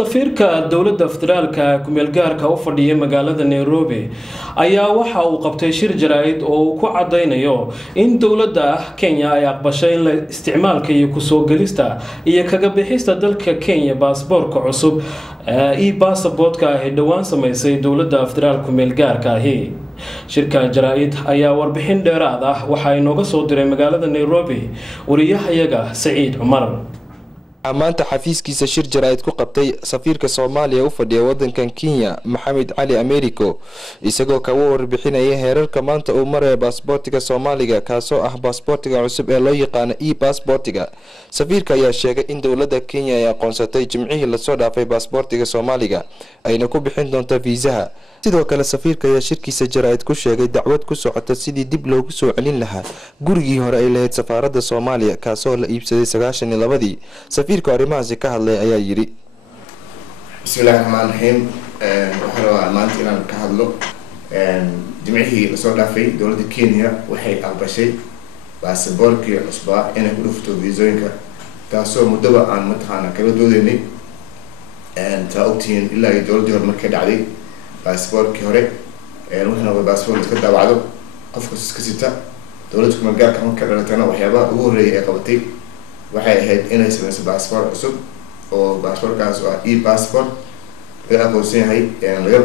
safiirka dowladda federaalka ku-meelgaarka u fadhiya magaalada Nairobi ayaa waxa uu qabtay shir jaraa'id oo uu ku cadeynayo in dowladda Kenya ay aqbashay in la isticmaalka iyo ku soo galista iyo kaga bixista dalka Kenya baasaboorka cusub e-passportka ay dhawaan sameysay dowladda federaalka ku-meelgaarka ahi. shirka jaraa'id ayaa warbixin dheeraad ah waxa ay nooga soo diray magaalada Nairobi wariyahayaga Saciid Cumar. maanta xafiiskiisa shir jaraa'id ku qabtay safiirka Soomaaliya u fadhiya wadankan Kenya Maxamed Ali Americo isagoo ka warbixinaya heerarka maanta uu maray baasaboortiga Soomaaliga kaasoo ah baasaboortiga cusub ee loo yaqaan e-passportiga. safiirka ayaa sheegay in dowladda Kenya ay aqoonsatay jimcihii la soo dhaafay baasaboortiga Soomaaliga ayna ku bixin doonto fiisaha. sidoo kale safiirka ayaa shirkiisa jaraa'id ku sheegay dacwad ku socota sidii dib loogu soo celin lahaa gurigii hore ay lahayd safaaradda Soomaaliya kaasoo la iibsaday 92 safiirka arrimahaasi ka hadlay ayaa yiri bismillahirrahmanirrahiim waxaan maanta inaan ka hadlo jimcihii la soo dhaafay dowladda Kenya waxay aqbashay baasaboorkii cusub inay ku dhufto viisooyinka taasoo muddo aan mataqaana kala doodeynay taagtiin ilaa ay dowladda hore markay dhacday baasaboorkii hore waxna waa baasaboorka iska daawacdo qofka iska sita dowladda ku-meelgaarka markay dhalatana waxyaabaha ugu horeeyay ay qabatay waxay ahayd inay sameyso baasaboor cusub oo baasaboorkaas ah e-passport laga aqoonsan yahay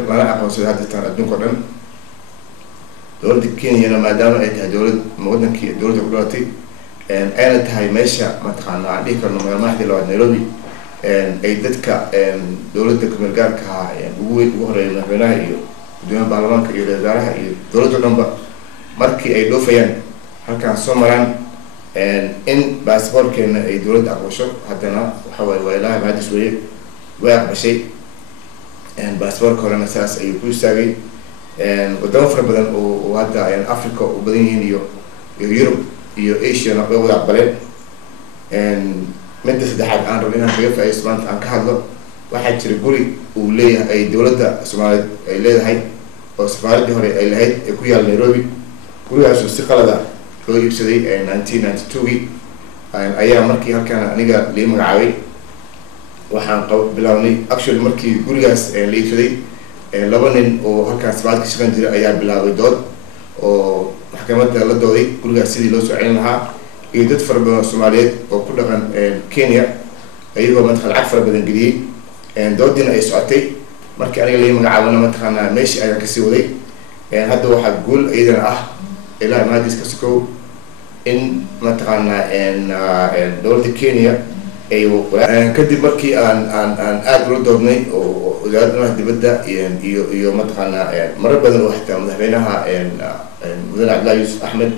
lana aqoonsaday hadda tan adduunka oo dhan. dowladda Kenya maadaama ay tahay wadankii dowladda ku dhalatay ayna tahay meesha mataqaana aan dhihi karno madaxda labaad Nairobi ay dadka dowladda ku-meelgaarka ugu horeeyay madaxweynaha iyo gudoomiyaha baarlamaanka iyo wasaaraha iyo dowladda dhanba markii ay dhoofayaan halkaan soo maraan in baasaboorkeena ay dowladda aqbasho haddana waxa waaye waa ilaahay mahadis weeye way aqbashay baasaboorka horena saas ayuu ku istaagay. wadamo fara badan oo hadda Africa u badan yihiin iyo Europe iyo Asia way wada aqbaleen. midda saddexaad aan rabo inaan kaga faa'iideysto maanta aan ka hadlo waxaa jira guri uu leeyahay ay dowladda Soomaaliyeed ay leedahay oo safaaraddii hore ay lahayd ee ku yaal Nairobi. gurigaas si qalad ah loo iibsaday 1992 ayaa markii halkaan aniga la magacaabay waxaan bilawnay actually markii gurigaas la iibsaday laba nin oo halkaan sabaad ka shaqeyn jiray ayaa bilaabay dood oo maxkamadda la dooday gurigaas sidii loo soo celin lahaa iyo dad fara badan Soomaaliyeed oo ku dhaqan Kenya ayagoo mataqaan lacag fara badan geliyay doodina ay socotay markii aniga la magacaabana mataqaana meeshii ayaan kasii waday. hadda waxaa guul iyadana ah ilaa maadis ka sokow in mataqaana dowladda Kenya ay kadib markii aan aad ula doodnay oo wasaaradda dibadda iyo mataqaana marar badan oo xitaa madaxweynaha mudane Abdullahi Yusuf Ahmed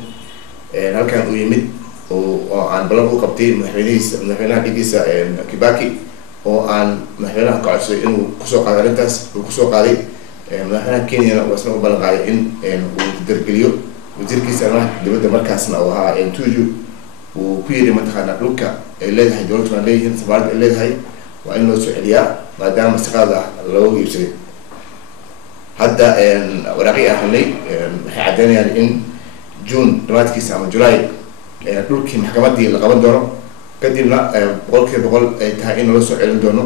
halkan uu yimid oo aan balan u qabtay madaxweynaha dhigiisa Kibaki oo aan madaxweynaha ka codsaday inuu kusoo qaaday arrintaas uu kusoo qaaday madaxweynaha Kenya oo isna u balan qaaday in uu dargeliyo wasiirkiisa dibadda markaasna oo ahaa Tuju uu ku yiri mataqaana dhulka ay leedahay dowladda aan leeyahay safaaradda ay leedahay waa in loo soo celiyaa maadaama shaqada loogu iibsaday. hadda waraaqii ahlay waxay cadeynayaan in June dhamaadkiisa ama July dhulkii maxkamaddii la qaban doono kadibna 100% ay tahay in loo soo celin doono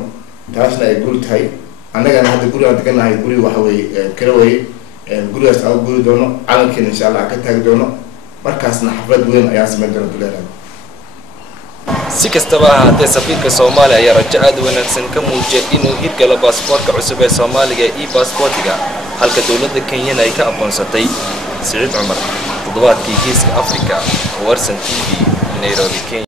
taasna ay guul tahay. annagana hadda guriga deganahay guri waxa weeye kala weeye gurigaas aan guri doono calankeena insha Allah ka taagi doono markaasna xaflad weyn ayaa sameyn doona duleeraad. si kastaba haddii safiirka Soomaaliya ayaa rajo aad u wanaagsan ka muujiyay inuu hirgalo baasaboorka cusub ee Soomaaliga e-passportiga halka dowladda Kenya ay ka aqoonsatay. Saciid Cumar, toddobaadkii Geeska Afrika, Warsan TV, Nairobi, Kenya.